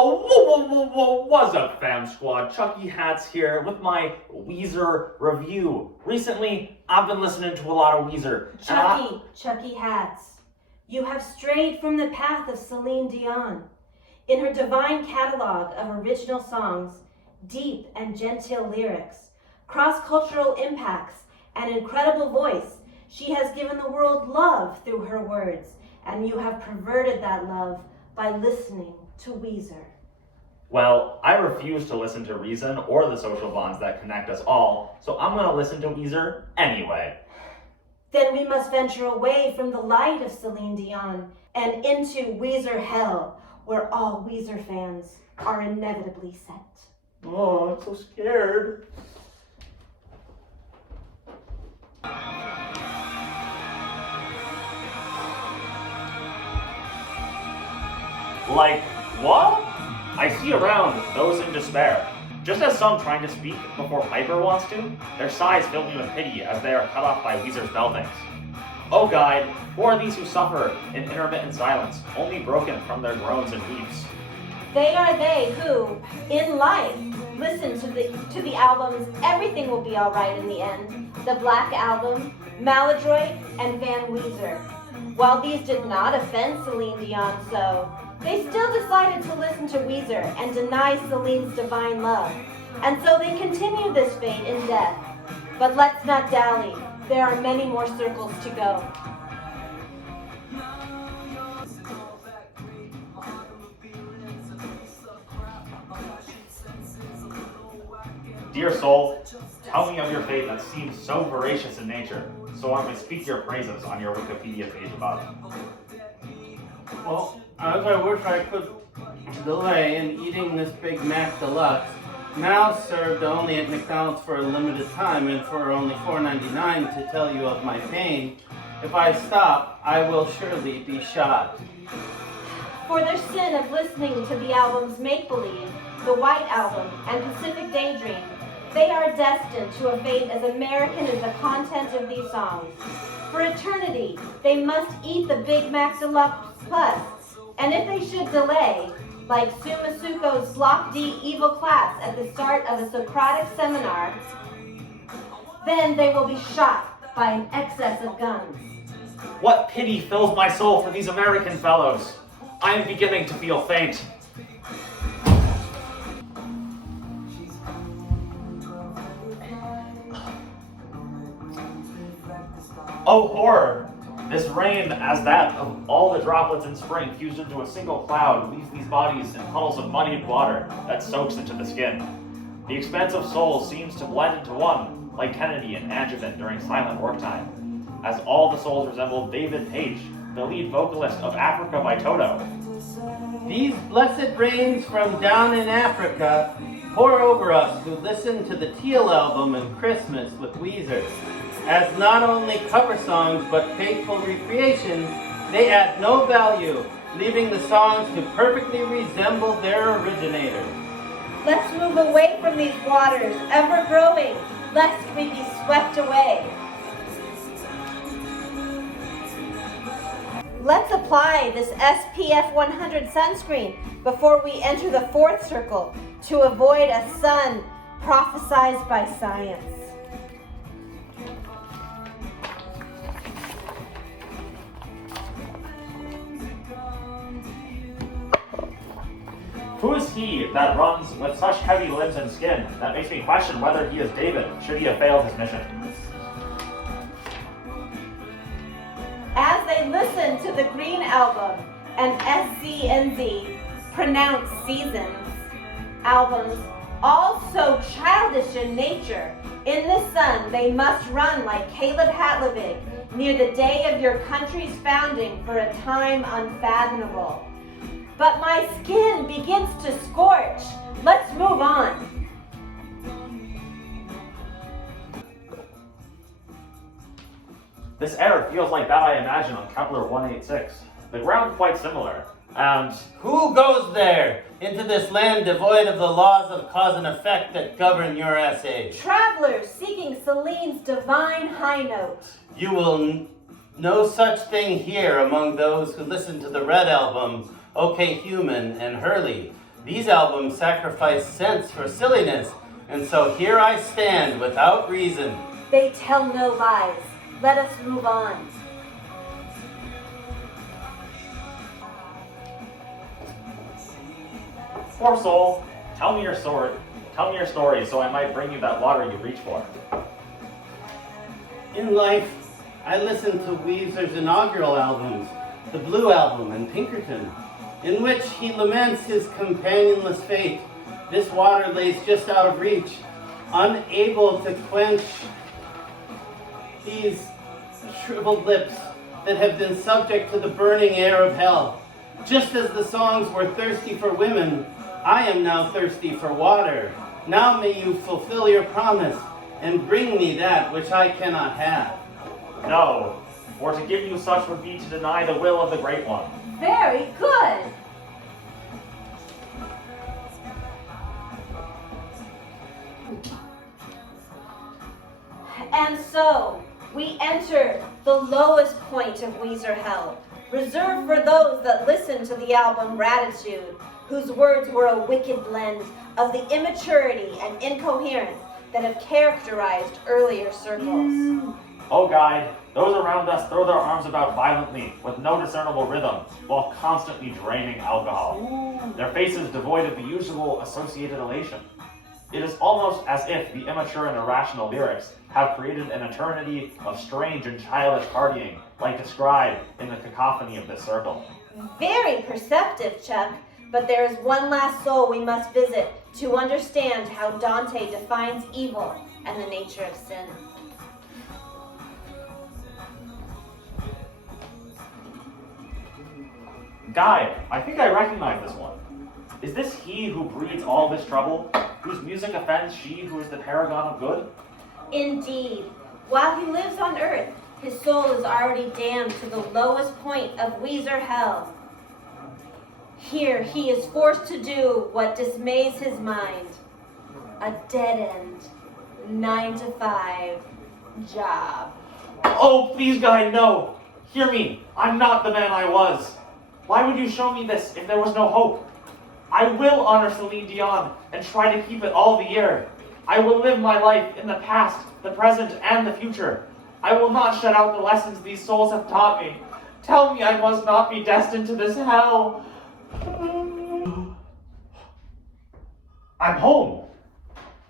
Oh, whoa, what's up, fam squad? Chucky Hats here with my WEEZER review. Recently, I've been listening to a lot of WEEZER. Chucky Hats, you have strayed from the path of Celine Dion. In her divine catalog of original songs, deep and genteel lyrics, cross-cultural impacts, and incredible voice, she has given the world love through her words, and you have perverted that love by listening to WEEZER. Well, I refuse to listen to Reason or the social bonds that connect us all, so I'm gonna listen to WEEZER anyway. Then we must venture away from the light of Celine Dion and into WEEZER hell, where all WEEZER fans are inevitably sent. Oh, I'm so scared. Like, what? I see around those in despair. Just as some trying to speak before Piper wants to, their sighs fill me with pity as they are cut off by WEEZER's beltings. Oh guide, who are these who suffer in intermittent silence, only broken from their groans and weeps? They are they who, in life, listen to the albums Everything Will Be Alright in the End, The Black Album, Maladroit, and Van WEEZER. While these did not offend Celine Dion so, they still decided to listen to WEEZER and deny Celine's divine love. And so they continue this fate in death. But let's not dally. There are many more circles to go. Dear soul, tell me of your fate that seems so voracious in nature, so I may speak your praises on your Wikipedia page about it. Well, as I wish I could delay in eating this Big Mac Deluxe, now served only at McDonald's for a limited time and for only $4.99 to tell you of my pain, if I stop, I will surely be shot. For their sin of listening to the albums Make Believe, The White Album, and Pacific Daydream, they are destined to a fate as American as the content of these songs. For eternity, they must eat the Big Mac Deluxe Plus, and if they should delay, like Sumasuko's Slop D evil class at the start of a Socratic seminar, then they will be shot by an excess of guns. What pity fills my soul for these American fellows? I am beginning to feel faint. Oh horror! This rain, as that of all the droplets in spring fused into a single cloud, leaves these bodies in puddles of muddied water that soaks into the skin. The expanse of soul seems to blend into one, like Kennedy and Angevin during silent work time, as all the souls resemble David Page, the lead vocalist of Africa by Toto. These blessed rains from down in Africa pour over us who listen to the Teal album and Christmas with WEEZER. As not only cover songs but faithful recreations, they add no value, leaving the songs to perfectly resemble their originator. Let's move away from these waters, ever growing, lest we be swept away. Let's apply this SPF 100 sunscreen before we enter the fourth circle to avoid a sun prophesized by science. Who is he that runs with such heavy limbs and skin that makes me question whether he is David, should he have failed his mission? As they listen to the Green Album and SZNZ Pronounced Seasons albums, all so childish in nature, in the sun they must run like Caleb Hatlevig near the day of your country's founding for a time unfathomable. But my skin begins to scorch. Let's move on. This air feels like that I imagine on Kepler 186. The ground quite similar, and Who goes there, into this land devoid of the laws of cause and effect that govern your essays? Travelers seeking Celine's divine high note. You will no such thing here among those who listen to the Red Album, OK Human, and Hurley. These albums sacrifice sense for silliness, and so here I stand without reason. They tell no lies. Let us move on. Poor soul, tell me your story. Tell me your story so I might bring you that water you reach for. In life, I listened to WEEZER's inaugural albums, the Blue Album and Pinkerton, in which he laments his companionless fate. This water lays just out of reach, unable to quench these shriveled lips that have been subject to the burning air of hell. Just as the songs were thirsty for women, I am now thirsty for water. Now may you fulfill your promise and bring me that which I cannot have. No, for to give you such would be to deny the will of the Great One. Very good. And so, we enter the lowest point of WEEZER hell, reserved for those that listened to the album Raditude, whose words were a wicked blend of the immaturity and incoherence that have characterized earlier circles. O guide, those around us throw their arms about violently with no discernible rhythm while constantly draining alcohol. Their faces devoid of the usual associated elation. It is almost as if the immature and irrational lyrics have created an eternity of strange and childish partying, like described in the cacophony of this circle. Very perceptive, Chuck, but there is one last soul we must visit to understand how Dante defines evil and the nature of sin. Guide, I think I recognize this one. Is this he who breeds all this trouble, whose music offends she who is the paragon of good? Indeed, while he lives on earth, his soul is already damned to the lowest point of WEEZER hell. Here he is forced to do what dismays his mind. A dead-end, 9-to-5 job. Oh, please, guide, no! Hear me, I'm not the man I was. Why would you show me this if there was no hope? I will honor Celine Dion and try to keep it all the year. I will live my life in the past, the present, and the future. I will not shut out the lessons these souls have taught me. Tell me I must not be destined to this hell. I'm home.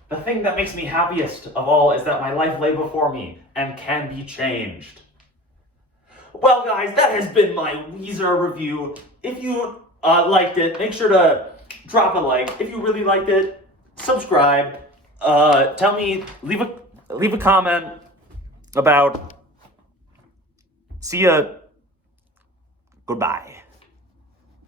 The thing that makes me happiest of all is that my life lay before me and can be changed. Well, guys, that has been my WEEZER review. If you liked it, make sure to drop a like. If you really liked it, subscribe. Tell me, leave a comment about. See ya. Goodbye.